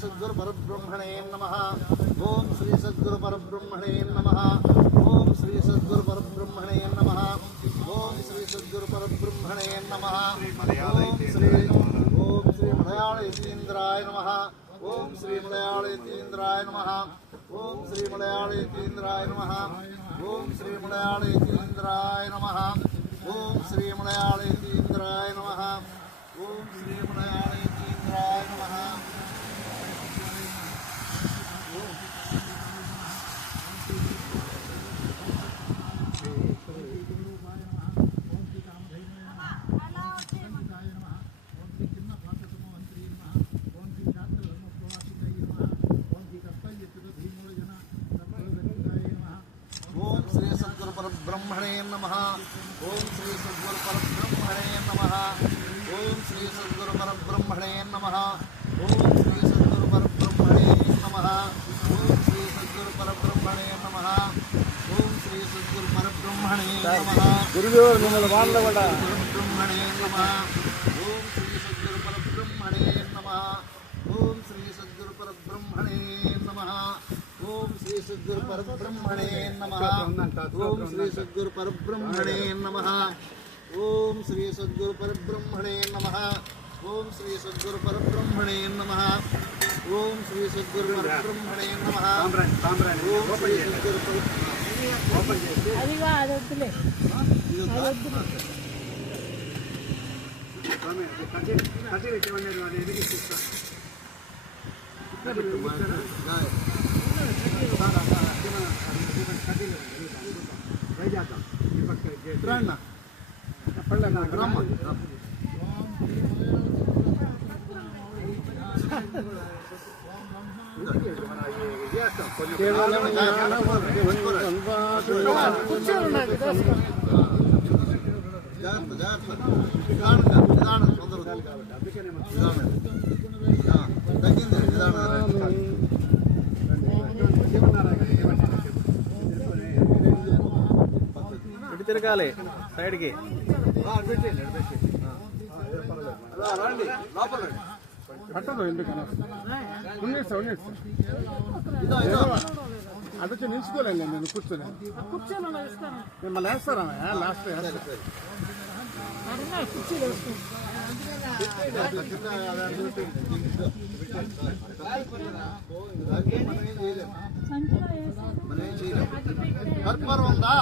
सद्गुरु परब्रह्मणे नमः। ओम श्री सद्गुरु परब्रह्मणे नमः। ओम श्री सद्गुरु परब्रह्मणे नमः। ओम श्री सद्गुरु परब्रह्मणे नमः। ओम श्री मलयाळ यतीन्द्राय नमः। ओम श्री मलयाळ यतीन्द्राय नमः। ओम श्री मलयाळ यतीन्द्राय नमः। ओम श्री मलयाळ यतीन्द्राय नमः। ओम श्री मलयाळ यतीन्द्राय नमः। ओम श्री मलयाळ यतीन्द्राय नमः। ओम श्री सद्गुरु परब्रह्मणे नमः। ओम श्री सद्गुरु परब्रह्मणे नमः। ओम श्री सद्गुरु परब्रह्मणे नमः। ओम श्री सद्गुरु परब्रह्मणे नमः। ओम श्री सद्गुरु परब्रह्मणे नमः। ओम श्री सद्गुरु परब्रह्मणे नमः। गुरुदेव निम्मल वाळवड परब्रह्मणे नमः। ओम श्री सद्गुरु परब्रह्मणे नमः। ओम श्री सद्गुरु परब्रह्मणे नमः। ओम श्री सद्गुरु परब्रह्मणे नमः। ओम श्री सद्गुरु परब्रह्मणे नमः। ओम श्री सद्गुरु परब्रह्मणे नमः। ओम श्री सद्गुरु परब्रह्मणे नमः। ओम श्री सद्गुरु परब्रह्मणे नमः। ओम श्री सद्गुरु అదిగా అదొద్దులే తిరగాలి సైడ్ కి పట్టదు ఎందుకన్నా అది వచ్చి నిలుచుకోలేండి నేను కూర్చొని మిమ్మల్ని వేస్తారా లాస్ట్ కర్పూరం ఉందా?